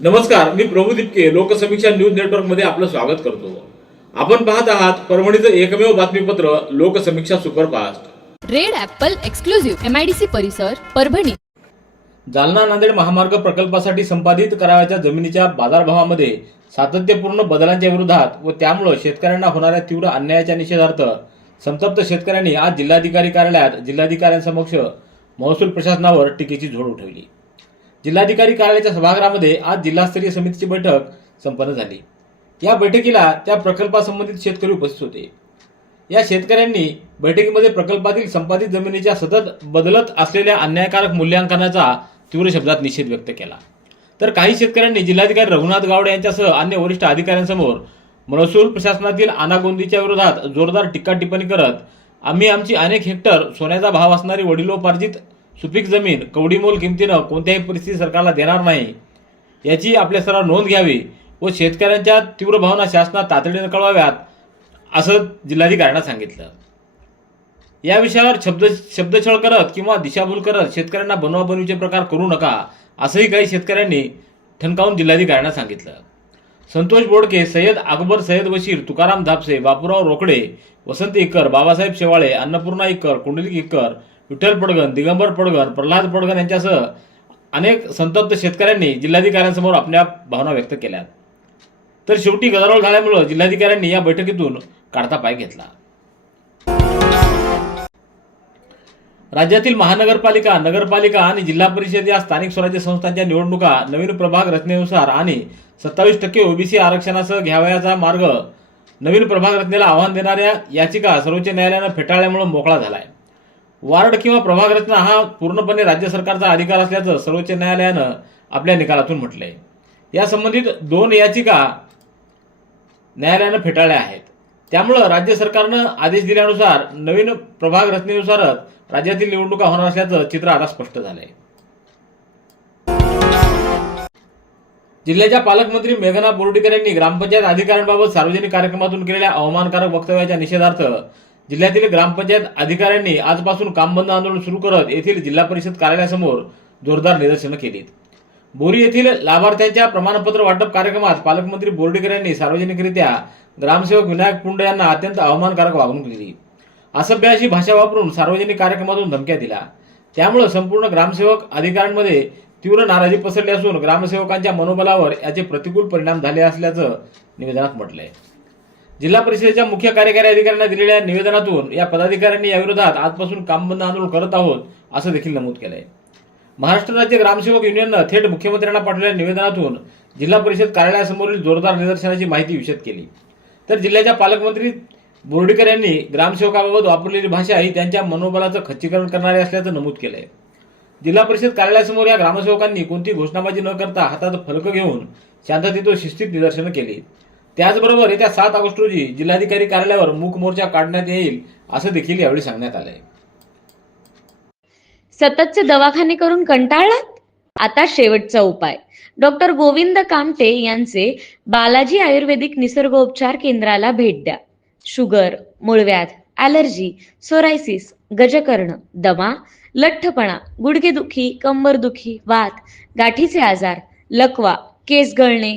नमस्कार मी प्रभू दिपके लोकसमीक्षा न्यूज नेटवर्कमध्ये आपलं स्वागत करतो. आपण पाहत आहात परभणीचं एकमेव बातमीपत्र Lokasamiksha superfast. Red Apple exclusive MIDC परिसर परभणी. जालना नांदेड महामार्ग प्रकल्पासाठी संपादित करावयाच्या जमिनीच्या बाजारभावामध्ये सातत्यपूर्ण बदलांच्या विरोधात व त्यामुळे शेतकऱ्यांना होणाऱ्या तीव्र अन्यायाच्या निषेधार्थ संतप्त शेतकऱ्यांनी आज जिल्हाधिकारी कार्यालयात जिल्हाधिकाऱ्यांसमक्ष महसूल प्रशासनावर टीकेची झोड उठवली. जिल्हाधिकारी कार्यालयाच्या सभागृहामध्ये आज जिल्हास्तरीय समितीची बैठक संपन्न झाली. या बैठकीला त्या प्रकल्पासंबंधित शेतकरी उपस्थित होते. या शेतकऱ्यांनी बैठकीमध्ये प्रकल्पातील संपादित जमिनीच्या सतत बदलत असलेल्या अन्यायकारक मूल्यांकनाचा तीव्र शब्दात निषेध व्यक्त केला. तर काही शेतकऱ्यांनी जिल्हाधिकारी रघुनाथ गावडे यांच्यासह अन्य वरिष्ठ अधिकाऱ्यांसमोर महसूल प्रशासनातील अनागोंदीच्या विरोधात जोरदार टीका टिप्पणी करत आम्ही आमची अनेक हेक्टर सोन्याचा भाव असणारी वडिलोपार्जित सुपीक जमीन कवडीमोल किमतीनं कोणत्याही परिस्थिती सरकारला देणार नाही याची आपल्या सर्व नोंद घ्यावी व शेतकऱ्यांच्या तीव्र भावना शासनात तातडीनं कळवाव्यात असं जिल्हाधिकाऱ्यांना सांगितलं. या विषयावर शब्द शब्दछळ करत किंवा दिशाभूल करत शेतकऱ्यांना बनवाबनवीचे प्रकार करू नका असंही काही शेतकऱ्यांनी ठणकावून जिल्हाधिकाऱ्यांना सांगितलं. संतोष बोडके सय्यद अकबर सय्यद बशीर तुकाराम धापसे बापूराव रोकडे वसंत इक्कर बाबासाहेब शेवाळे अन्नपूर्णा इक्कर कुंडलिक इक्कर विठ्ठल पडगण दिगंबर पडगण प्रल्हाद पडगण यांच्यासह अनेक संतप्त शेतकऱ्यांनी जिल्हाधिकाऱ्यांसमोर आपल्या भावना व्यक्त केल्या तर शेवटी गदारोळ झाल्यामुळं जिल्हाधिकाऱ्यांनी या बैठकीतून काढता पाय घेतला. राज्यातील महानगरपालिका नगरपालिका आणि जिल्हा परिषद या स्थानिक स्वराज्य संस्थांच्या निवडणुका नवीन प्रभाग रचनेनुसार आणि सत्तावीस टक्के ओबीसी आरक्षणासह घ्यावयाचा मार्ग नवीन प्रभाग रचनेला आव्हान देणाऱ्या याचिका सर्वोच्च न्यायालयानं फेटाळल्यामुळे मोकळा झालाय. वार्ड किंवा प्रभाग रचना हा पूर्णपणे राज्य सरकारचा अधिकार असल्याचं सर्वोच्च न्यायालयानं आपल्या निकालातून म्हटलंय. या संबंधित दोन याचिका न्यायालयानं फेटाळल्या आहेत. त्यामुळं राज्य सरकारनं आदेश दिल्यानुसार नवीन प्रभाग रचनेनुसारच राज्यातील निवडणुका होणार असल्याचं चित्र आता स्पष्ट झालंय. जिल्ह्याच्या पालकमंत्री मेघना बोर्डीकर यांनी ग्रामपंचायत अधिकाऱ्यांबाबत सार्वजनिक कार्यक्रमातून केलेल्या अवमानकारक वक्तव्याच्या निषेधार्थ जिल्ह्यातील ग्रामपंचायत अधिकाऱ्यांनी आजपासून कामबंद आंदोलन सुरू करत येथील जिल्हा परिषद कार्यालयासमोर जोरदार निदर्शनं केलीत. बोरी येथील लाभार्थ्यांच्या प्रमाणपत्र वाटप कार्यक्रमात पालकमंत्री बोर्डीकर यांनी सार्वजनिकरित्या ग्रामसेवक विनायक पुंड यांना अत्यंत अवमानकारक वागणूक दिली. असभ्य अशी भाषा वापरून सार्वजनिक कार्यक्रमातून धमक्या दिल्या. त्यामुळे संपूर्ण ग्रामसेवक अधिकाऱ्यांमध्ये तीव्र नाराजी पसरली असून ग्रामसेवकांच्या मनोबलावर याचे प्रतिकूल परिणाम झाले असल्याचं निवेदनात म्हटलंय. जिल्हा परिषदेच्या मुख्य कार्यकारी अधिकाऱ्यांना दिलेल्या निवेदनातून या पदाधिकाऱ्यांनी याविरोधात आजपासून काम बंद आंदोलन करत आहोत असं देखील नमूद केलं आहे महाराष्ट्र राज्य ग्रामसेवक युनियननं थेट मुख्यमंत्र्यांना पाठवलेल्या निवेदनातून जिल्हा परिषद कार्यालयासमोरील जोरदार निदर्शनाची माहिती विशद केली. तर जिल्ह्याच्या पालकमंत्री बोर्डीकर यांनी ग्रामसेवकाबाबत वापरलेली भाषा ही त्यांच्या मनोबलाचं खच्चीकरण करणारी असल्याचं नमूद केलं आहे जिल्हा परिषद कार्यालयासमोर या ग्रामसेवकांनी कोणती घोषणाबाजी न करता हातात फलक घेऊन शांततेत शिस्तीत निदर्शनं केली. त्याचबरोबर येत्या सात ऑगस्ट रोजी जिल्हाधिकारी कार्यालयावर मूक मोर्चा काढण्यात येईल असं देखील यावेळी सांगण्यात आलंय. सततचे दवाखाने करून कंटाळलात? आता शेवटचा उपाय. डॉक्टर गोविंद कामटे यांचे बालाजी आयुर्वेदिक निसर्गोपचार केंद्राला भेट द्या. शुगर मूळव्याध ॲलर्जी सोरायसिस गजकर्ण दमा लठ्ठपणा गुडघेदुखी कंबरदुखी वात गाठीचे आजार लकवा केस गळणे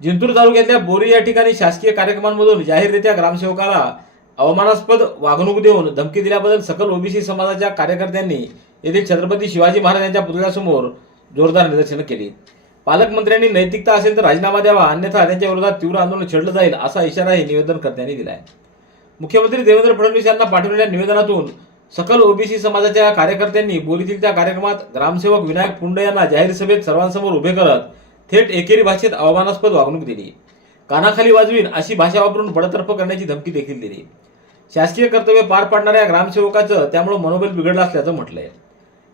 Jintur तालुक्यातल्या बोरी या ठिकाणी शासकीय कार्यक्रमांमधून जाहीररित्या ग्रामसेवकाला अवमानास्पद वागणूक देऊन धमकी दिल्याबद्दल सकल ओबीसी समाजाच्या कार्यकर्त्यांनी येथील छत्रपती शिवाजी महाराज यांच्या पुतळ्यासमोर जोरदार निदर्शनं केली. पालकमंत्र्यांनी नैतिकता असेल तर राजीनामा द्यावा अन्यथा त्यांच्या विरोधात तीव्र आंदोलन छेडलं जाईल असा इशाराही निवेदनकर्त्यांनी आहे मुख्यमंत्री देवेंद्र फडणवीस यांना पाठवलेल्या निवेदनातून सकल ओबीसी समाजाच्या कार्यकर्त्यांनी बोलीतील त्या कार्यक्रमात ग्रामसेवक विनायक पुंड यांना जाहीर सभेत सर्वांसमोर उभे करत थेट एकेरी भाषेत अवमानास्पद वागणूक दिली. कानाखाली वाजवीन अशी भाषा वापरून बडतर्फ करण्याची धमकी देखील दिली. शासकीय कर्तव्य पार पाडणाऱ्या ग्रामसेवकाचं त्यामुळे मनोबल बिघडलं असल्याचं म्हटलंय.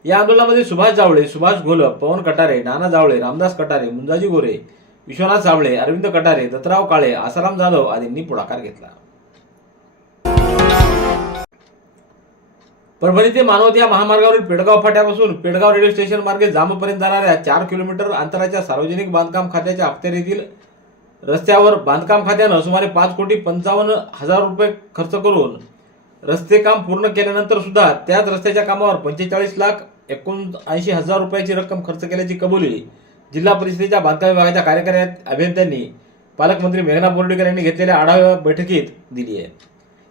या आंदोलनामध्ये सुभाष जावळे सुभाष घोलप पवन कटारे नाना जावळे रामदास कटारे मुंजाजी गोरे विश्वनाथ जावळे अरविंद कटारे दत्तराव काळे आसाराम जाधव आदींनी पुढाकार घेतला. परभणी ते मानवत या महामार्गावरील पेडगाव फाट्यापासून पेडगाव रेल्वे स्टेशन मार्गे जामपर्यंत जाणाऱ्या चार किलोमीटर अंतराच्या सार्वजनिक बांधकाम खात्याच्या अखत्यारीतील रस्त्यावर बांधकाम खात्यानं सुमारे पाच कोटी पंचावन्न हजार रुपये खर्च करून रस्ते काम पूर्ण केल्यानंतर सुद्धा त्याच रस्त्याच्या कामावर पंचेचाळीस लाख एकोणऐंशी हजार रुपयाची रक्कम खर्च केल्याची कबुली जिल्हा परिषदेच्या बांधकाम विभागाच्या कार्यकारी अभियंत्यांनी पालकमंत्री मेघना बोर्डीकर यांनी घेतलेल्या आढाव्या बैठकीत दिली आहे.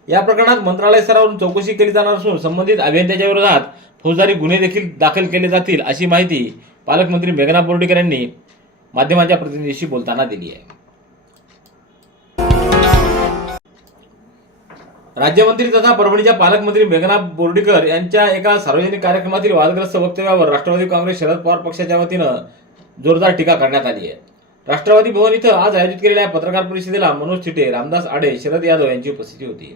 या प्रकरणात मंत्रालय स्तरावरून चौकशी केली जाणार असून संबंधित अभियंत्याच्या विरोधात फौजदारी गुन्हे देखील दाखल केले जातील अशी माहिती पालकमंत्री मेघना बोर्डीकर यांनी माध्यमांच्या प्रतिनिधीशी बोलताना दिली आहे. राज्यमंत्री तथा परभणीच्या पालकमंत्री मेघना बोर्डीकर यांच्या एका सार्वजनिक कार्यक्रमातील वादग्रस्त वक्तव्यावर राष्ट्रवादी काँग्रेस शरद पवार पक्षाच्या वतीनं जोरदार टीका करण्यात आली आहे. राष्ट्रवादी भवन इथं आज आयोजित केलेल्या पत्रकार परिषदेला मनोज चिटे रामदास आडे शरद यादव यांची उपस्थिती होती.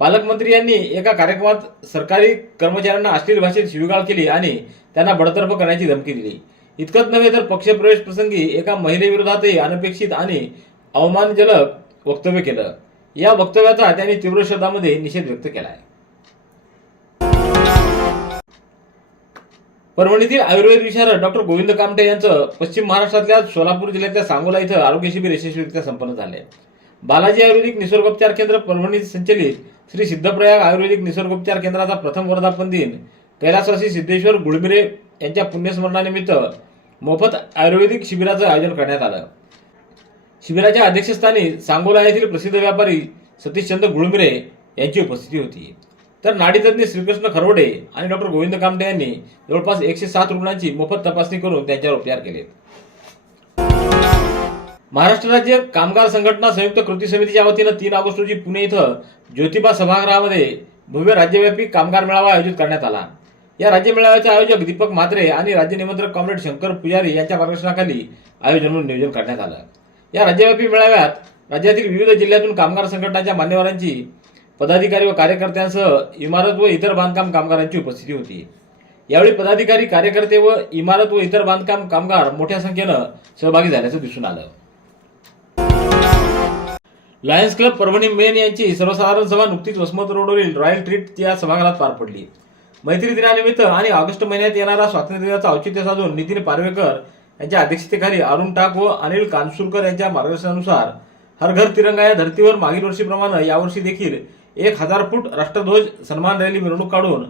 पालकमंत्री यांनी एका कार्यक्रमात सरकारी कर्मचाऱ्यांना अश्लील भाषेत शिवीगाळ केली आणि त्यांना बडतर्फ करण्याची धमकी दिली. इतकंच नव्हे तर पक्षप्रवेश प्रसंगी एका महिलेविरोधातही अनपेक्षित आणि अवमानजनक वक्तव्य केलं. या वक्तव्याचा त्यांनी तीव्र शब्दामध्ये निषेध व्यक्त केला आहे परभणीतील आयुर्वेद विशारद डॉक्टर गोविंद कामटे यांचं पश्चिम महाराष्ट्रातल्या सोलापूर जिल्ह्यातल्या सांगोला इथं आरोग्य शिबिर यशस्वीरित्या संपन्न झाले बालाजी आयुर्वेदिक निसर्गोपचार केंद्र परभणीत संचलित श्री सिद्धप्रयाग आयुर्वेदिक निसर्गोपचार केंद्राचा प्रथम वर्धापन दिन. कैलासवासी सिद्धेश्वर गुळमिरे यांच्या पुण्यस्मरणानिमित्त मोफत आयुर्वेदिक शिबिराचं आयोजन करण्यात आलं. शिबिराच्या अध्यक्षस्थानी सांगोला येथील प्रसिद्ध व्यापारी सतीशचंद्र गुळमिरे यांची उपस्थिती होती. तर नाडीतज्ञ श्रीकृष्ण खरवडे आणि डॉक्टर गोविंद कामटे यांनी जवळपास एकशे सात रुग्णांची मोफत तपासणी करून त्यांच्यावर उपचार केले महाराष्ट्र राज्य कामगार संघटना संयुक्त कृती समितीच्या वतीनं तीन ऑगस्ट रोजी पुणे इथं ज्योतिबा सभागृहामध्ये भव्य राज्यव्यापी कामगार मेळावा आयोजित करण्यात आला. या राज्य मेळाव्याचे आयोजक दीपक म्हात्रे आणि राज्य निमंत्रक कॉम्रेड शंकर पुजारी यांच्या मार्गदर्शनाखाली आयोजन नियोजन करण्यात आलं. या राज्यव्यापी मेळाव्यात राज्यातील विविध जिल्ह्यातून कामगार संघटनाच्या मान्यवरांची पदाधिकारी व कार्यकर्त्यांसह इमारत व इतर बांधकाम कामगारांची उपस्थिती होती. यावेळी पदाधिकारी कार्यकर्ते व इमारत व इतर बांधकाम कामगार मोठ्या संख्येनं सहभागी झाल्याचं दिसून आलं. लायन्स क्लब परभणी मेन यांची सर्वसाधारण सभा नुकतीच वसमत रोडवरील रॉयल ट्रीट या सभागृहात पार पडली. मैत्री दिनानिमित्त आणि ऑगस्ट महिन्यात येणारा स्वातंत्र्य दिनाचं औचित्य साधून नितीन पारवेकर यांच्या अध्यक्षतेखाली अरुण टाक व अनिल कानसुरकर यांच्या मार्गदर्शनानुसार हर घर तिरंगा या धर्तीवर मागील वर्षीप्रमाणे यावर्षी देखील एक हजार फूट राष्ट्रध्वज सन्मान रॅली मिरवणूक काढून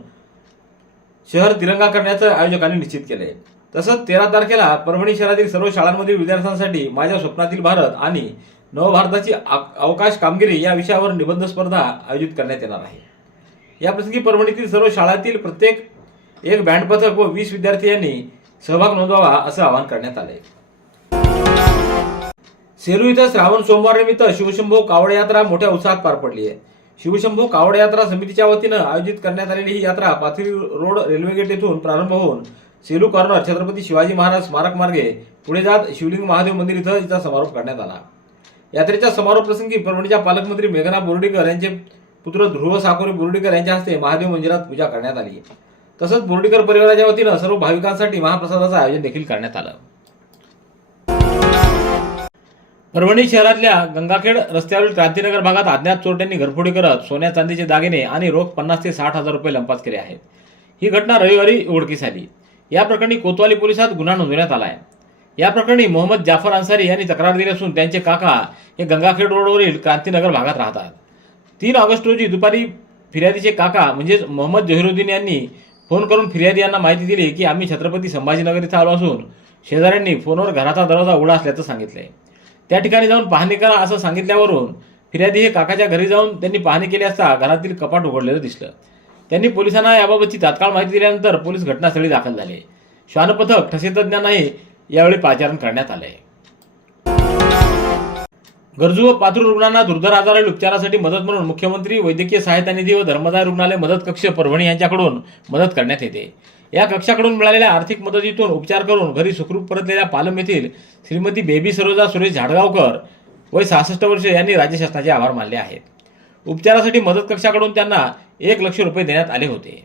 शहर तिरंगा करण्याचं आयोजकांनी निश्चित केले. तसंच तेरा तारखेला परभणी शहरातील सर्व शाळांमधील विद्यार्थ्यांसाठी माझ्या स्वप्नातील भारत आणि नवभारताची अवकाश कामगिरी या विषयावर निबंध स्पर्धा आयोजित करण्यात येणार आहे. याप्रसंगी परभणीतील सर्व शाळांतील प्रत्येक एक बँड पथक व वीस विद्यार्थी यांनी सहभाग नोंदवावा असं आवाहन करण्यात आलंय. सेलू इथं श्रावण सोमवार निमित्त शिवशंभो कावड यात्रा मोठ्या उत्साहात पार पडली आहे शिवशंभू कावड यात्रा समितीच्या वतीनं आयोजित करण्यात आलेली ही यात्रा पाथरी रोड रेल्वे गेट येथून प्रारंभ होऊन सेलू कॉर्नर छत्रपती शिवाजी महाराज स्मारक मार्गे पुढे जात शिवलिंग महादेव मंदिर इथं तिचा समारोप करण्यात आला. यात्रेच्या समारोप प्रसंगी परभणीच्या पालकमंत्री मेघना बोर्डीकर यांचे पुत्र ध्रुव साकोरे बोर्डीकर यांच्या हस्ते महादेव मंदिरात पूजा करण्यात आली. तसंच बोर्डीकर परिवाराच्या वतीनं सर्व भाविकांसाठी महाप्रसादाचं आयोजन देखील करण्यात आलं. परभणी शहरातल्या गंगाखेड रस्त्यावरील क्रांतीनगर भागात अज्ञात चोरट्यांनी घरफोडी करत सोन्या चांदीचे दागिने आणि रोख पन्नास ते साठ हजार रुपये लंपास केले आहेत. ही घटना रविवारी उघडकीस आली. या प्रकरणी कोतवाली पोलिसात गुन्हा नोंदवण्यात आला आहे. या प्रकरणी मोहम्मद जाफर अन्सारी यांनी तक्रार दिली असून त्यांचे काका हे गंगाखेड रोडवरील क्रांतीनगर भागात राहतात. तीन ऑगस्ट रोजी दुपारी फिर्यादीचे काका म्हणजेच मोहम्मद जहिरुद्दीन यांनी फोन करून फिर्यादी यांना माहिती दिली की आम्ही छत्रपती संभाजीनगर इथं आलो असून शेजाऱ्यांनी फोनवर घराचा दरवाजा उघडा असल्याचं सांगितलंय त्या ठिकाणी जाऊन पाहणी करा असं सांगितल्यावरून फिर्यादी हे काकाच्या घरी जाऊन त्यांनी पाहणी केली असता घरातील कपाट उघडलेलं दिसलं. त्यांनी पोलिसांना याबाबतची तात्काळ माहिती दिल्यानंतर पोलीस घटनास्थळी दाखल झाले. श्वानपथक ठसेतज्ञांनाही यावेळी पाचारण करण्यात आले गरजू व पात्र रुग्णांना दुर्धर आजारावरील उपचारासाठी मदत म्हणून मुख्यमंत्री वैद्यकीय सहायता निधी व धर्मदाय रुग्णालय मदत कक्ष परभणी यांच्याकडून मदत करण्यात येते. या कक्षाकडून मिळालेल्या आर्थिक मदतीतून उपचार करून घरी सुखरूप परतलेल्या पालम येथील श्रीमती बेबी सरोजा सुरेश झाडगावकर वय सहासष्ट वर्ष यांनी राज्य शासनाचे आभार मानले आहेत. उपचारासाठी मदत कक्षाकडून त्यांना एक लक्ष रुपये देण्यात आले होते.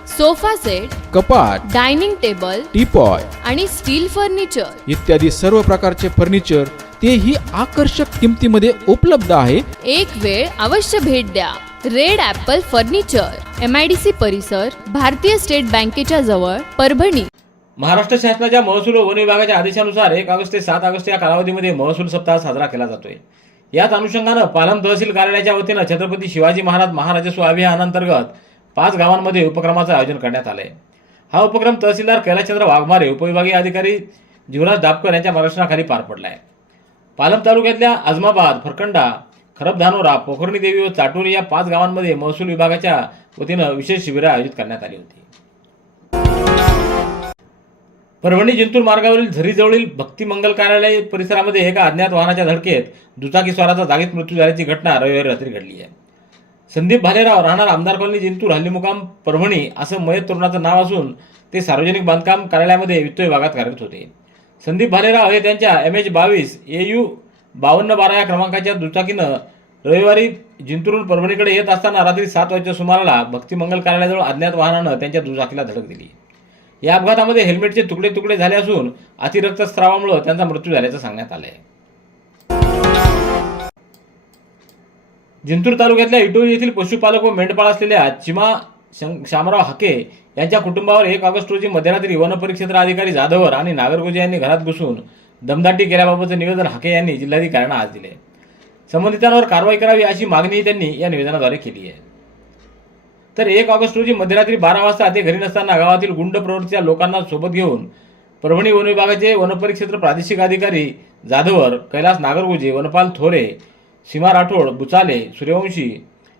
sofa set कपाट डायनिंग टेबल टीपॉय आणि स्टील फर्निचर. इत्यादी सर्व प्रकारचे फर्निचर तेही आकर्षक किमतीमध्ये उपलब्ध आहे. एक वेळ अवश्य भेट द्या. Red Apple furniture M I D C परिसर भारतीय स्टेट बँकेच्या जवळ परभणी. महाराष्ट्र शासनाच्या महसूल व वन विभागाच्या आदेशानुसार एक ऑगस्ट ते सात ऑगस्ट या कालावधीमध्ये महसूल सप्ताह साजरा केला जातोय. याच अनुषंगानं पालम तहसील कार्यालयाच्या वतीनं छत्रपती शिवाजी महाराज महाराजस्व अभियानांतर्गत पाच गावांमध्ये उपक्रमाचं आयोजन करण्यात आलं आहे हा उपक्रम तहसीलदार कैलासचंद्र वाघमारे उपविभागीय अधिकारी जीवराज दापकर यांच्या मार्गदर्शनाखाली पार पडला आहे पालम तालुक्यातल्या आजमाबाद फरकंडा खरबधानोरा पोखरणी पोखर्णी देवी व चाटोरी या पाच गावांमध्ये महसूल विभागाच्या वतीनं विशेष शिबिरं आयोजित करण्यात आली होती. परभणी जिंतूर मार्गावरील झरीजवळील भक्ती मंगल कार्यालय परिसरामध्ये एका अज्ञात वाहनाच्या धडकेत दुचाकीस्वाराचा जागीत जागीच मृत्यू झाल्याची घटना रविवारी रात्री घडली आहे. संदीप भालेराव राहणार आमदार कॉलनी जिंतूर हल्लीमुकाम परभणी असं मयत तरुणाचं नाव असून ते सार्वजनिक बांधकाम कार्यालयामध्ये वित्त विभागात कार्यरत होते. संदीप भालेराव हे त्यांच्या एम एच बावीस ए यू बावन्न बारा या क्रमांकाच्या दुचाकीनं रविवारी जिंतूरून परभणीकडे येत असताना रात्री सात वाजच्या सुमाराला भक्तिमंगल कार्यालयाजवळ अज्ञात वाहनानं त्यांच्या दुचाकीला धडक दिली. या अपघातामध्ये हेल्मेटचे तुकडे तुकडे झाले असून अतिरक्तस्रावामुळे त्यांचा मृत्यू झाल्याचं सांगण्यात आलंय. जिंतूर तालुक्यातल्या इटोळी येथील पशुपालक व मेंढपाळ असलेल्या चिमा शं- शामराव हाके यांच्या कुटुंबावर एक ऑगस्ट रोजी मध्यरात्री वन परिक्षेत्र अधिकारी जाधवर आणि नागरगोजे यांनी घरात घुसून दमदाटी केल्याबाबतचं निवेदन हाके यांनी जिल्हाधिकाऱ्यांना आज दिले. संबंधितांवर कारवाई करावी अशी मागणीही त्यांनी या निवेदनाद्वारे केली आहे. तर एक ऑगस्ट रोजी मध्यरात्री बारा वाजता ते घरी नसताना गावातील गुंड प्रवृत्तीच्या लोकांना सोबत घेऊन परभणी वन विभागाचे वनपरिक्षेत्र प्रादेशिक अधिकारी जाधवर कैलास नागरगोजे वनपाल थोरे सीमा राठोड बुचाले सूर्यवंशी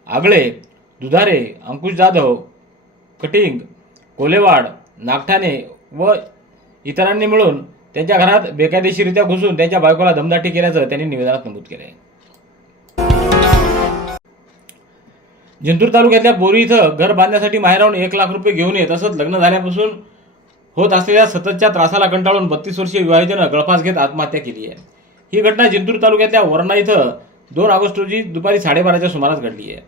आगळे दुधारे अंकुश जाधव कटिंग कोलेवाड नागठाणे व इतरांनी मिळून त्यांच्या घरात बेकायदेशीरित्या घुसून त्यांच्या बायकोला दमदाटी केल्याचं त्यांनी निवेदनात नमूद केलं आहे जिंतूर तालुक्यातल्या बोरी इथं घर बांधण्यासाठी माहेरावून एक लाख रुपये घेऊन येत तसंच लग्न झाल्यापासून होत असलेल्या सततच्या त्रासाला कंटाळून बत्तीस वर्षीय विवाहितेनं गळफास घेत आत्महत्या केली आहे. ही घटना जिंतूर तालुक्यातल्या वरणा इथं दोन ऑगस्ट रोजी दुपारी साडेबाराच्या सुमारास घडली आहे.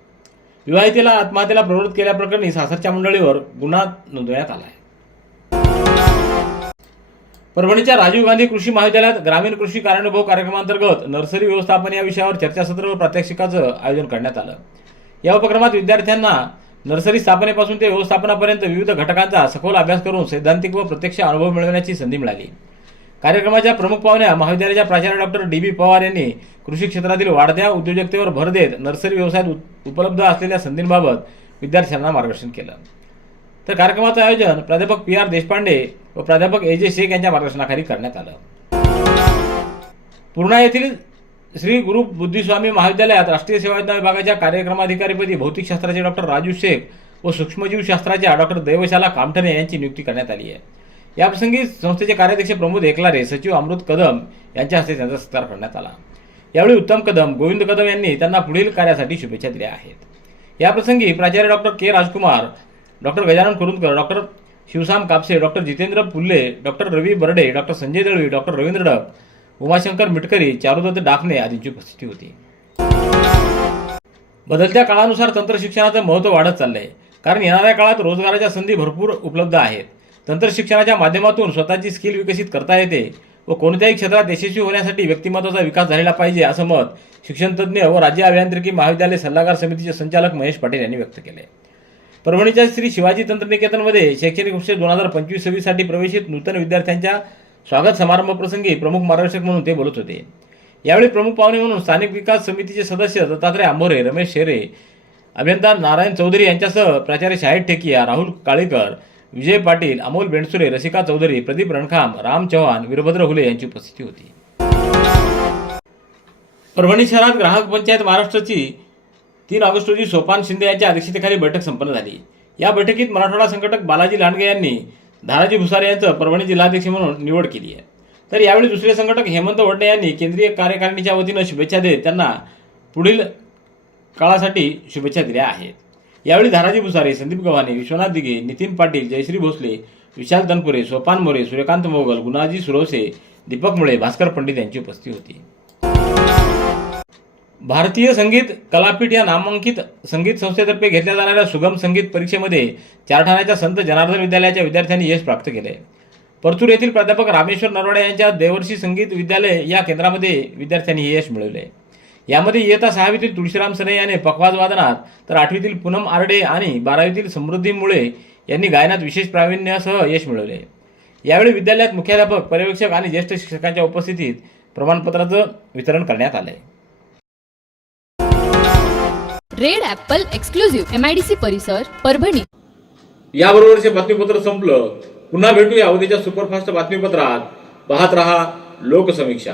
विवाहितेला आत्महत्येला प्रवृत्त केल्याप्रकरणी सासरच्या मंडळीवर गुन्हा नोंदवण्यात आला आहे. परभणीच्या राजीव गांधी कृषी महाविद्यालयात ग्रामीण कृषी कार्यानुभव कार्यक्रमांतर्गत नर्सरी व्यवस्थापन या विषयावर चर्चासत्र व प्रात्यक्षिकाचं आयोजन करण्यात आलं. या उपक्रमात विद्यार्थ्यांना नर्सरी स्थापनेपासून ते व्यवस्थापनापर्यंत विविध घटकांचा सखोल अभ्यास करून सैद्धांतिक व प्रत्यक्ष अनुभव मिळवण्याची संधी मिळाली. कार्यक्रमाच्या प्रमुख पाहुण्या महाविद्यालयाच्या प्राचार्य डॉक्टर डी बी पवार यांनी कृषी क्षेत्रातील वाढत्या उद्योजकतेवर भर देत नर्सरी व्यवसायात उपलब्ध असलेल्या संधींबाबत विद्यार्थ्यांना मार्गदर्शन केलं. तर कार्यक्रमाचं आयोजन प्राध्यापक पी आर देशपांडे व प्राध्यापक ए जे शेख यांच्या मार्गदर्शनाखाली करण्यात आलं. पूर्णा येथील श्री गुरु बुद्धिस्वामी महाविद्यालयात राष्ट्रीय सेवा विभागाच्या कार्यक्रमाधिकारीपदी भौतिकशास्त्राचे डॉक्टर राजू शेख व सूक्ष्मजीवशास्त्राच्या डॉक्टर देवशाला कामठणे यांची नियुक्ती करण्यात आली आहे. याप्रसंगी संस्थेचे कार्याध्यक्ष प्रमोद एकलारे सचिव अमृत कदम यांच्या हस्ते त्यांचा सत्कार करण्यात आला. यावेळी उत्तम कदम गोविंद कदम यांनी त्यांना पुढील कार्यासाठी शुभेच्छा दिल्या आहेत. याप्रसंगी प्राचार्य doctor K Rajkumar doctor Gajanan Kurundkar doctor Shivsam Kapse doctor Jitendra Pulle doctor Ravi Barde doctor Sanjay Dalvi doctor Ravindra Dak Umashankar Mitkari Charudatta Dakne आदींची उपस्थिती होती. बदलत्या काळानुसार तंत्रशिक्षणाचं महत्त्व वाढत चाललंय. कारण येणाऱ्या काळात रोजगाराच्या संधी भरपूर उपलब्ध आहेत. तंत्रशिक्षणाच्या माध्यमातून स्वतःची स्किल विकसित करता येते व कोणत्याही क्षेत्रात यशस्वी होण्यासाठी व्यक्तिमत्वाचा विकास झालेला पाहिजे असं मत शिक्षणतज्ज्ञ व राज्य अभियांत्रिकी महाविद्यालय सल्लागार समितीचे संचालक महेश पाटील यांनी व्यक्त केले. परभणीच्या श्री शिवाजी तंत्रनिकेतनमध्ये शैक्षणिक वर्ष दोन हजार पंचवीस सव्वीससाठी प्रवेशित नूतन विद्यार्थ्यांच्या स्वागत समारंभप्रसंगी प्रमुख मार्गदर्शक म्हणून ते बोलत होते. यावेळी प्रमुख पाहुणे म्हणून स्थानिक विकास समितीचे सदस्य दत्तात्रय आंबोरे रमेश शेरे अभियंता नारायण चौधरी यांच्यासह प्राचार्य शाहिद ठेकिया राहुल काळेकर विजय पाटील अमोल बेंडसुरे रसिका चौधरी प्रदीप रणखाम राम चव्हाण वीरभद्र हुले यांची उपस्थिती होती. परभणी शहरात ग्राहक पंचायत महाराष्ट्राची तीन ऑगस्ट रोजी सोपान शिंदे यांच्या अध्यक्षतेखाली बैठक संपन्न झाली. या बैठकीत मराठवाडा संघटक बालाजी लांडगे यांनी धाराजी भुसारे यांचं परभणी जिल्हाध्यक्ष म्हणून निवड केली आहे. तर यावेळी दुसरे संघटक हेमंत वडणे यांनी केंद्रीय कार्यकारिणीच्या वतीनं शुभेच्छा देत त्यांना पुढील काळासाठी शुभेच्छा दिल्या आहेत. यावेळी धाराजी भुसारे संदीप गव्हाणे विश्वनाथ दिघे नितीन पाटील जयश्री भोसले विशाल तनपुरे सोपान मोरे सूर्यकांत मोगल गुणाजी सुरवसे दीपक मुळे भास्कर पंडित यांची उपस्थिती होती. भारतीय संगीत कलापीठ या नामांकित संगीत संस्थेतर्फे घेतल्या जाणाऱ्या सुगम संगीत परीक्षेमध्ये चार ठाण्याच्या संत जनार्दन विद्यालयाच्या विद्यार्थ्यांनी यश प्राप्त केले. परतूर येथील प्राध्यापक रामेश्वर नरवाडे यांच्या देवर्षी संगीत विद्यालय या केंद्रामध्ये विद्यार्थ्यांनी हे यश मिळवले. यामध्ये इयत्ता सहावीतील तुळशीराम सने याने पखवाज वादनात तर आठवीतील पूनम आरडे आणि बारावीतील समृद्धी मुळे यांनी गायनात विशेष प्रावीण्यासह यश मिळवले. यावेळी विद्यालयात मुख्याध्यापक पर्यवेक्षक आणि ज्येष्ठ शिक्षकांच्या उपस्थितीत प्रमाणपत्राचं वितरण करण्यात आलंय. Red Apple exclusive M I D C परिसर परभणी. याबरोबरचे बातमीपत्र संपलं. पुन्हा भेटूया उद्याच्या सुपरफास्ट बातमीपत्रात. पाहत रहा लोकसमीक्षा.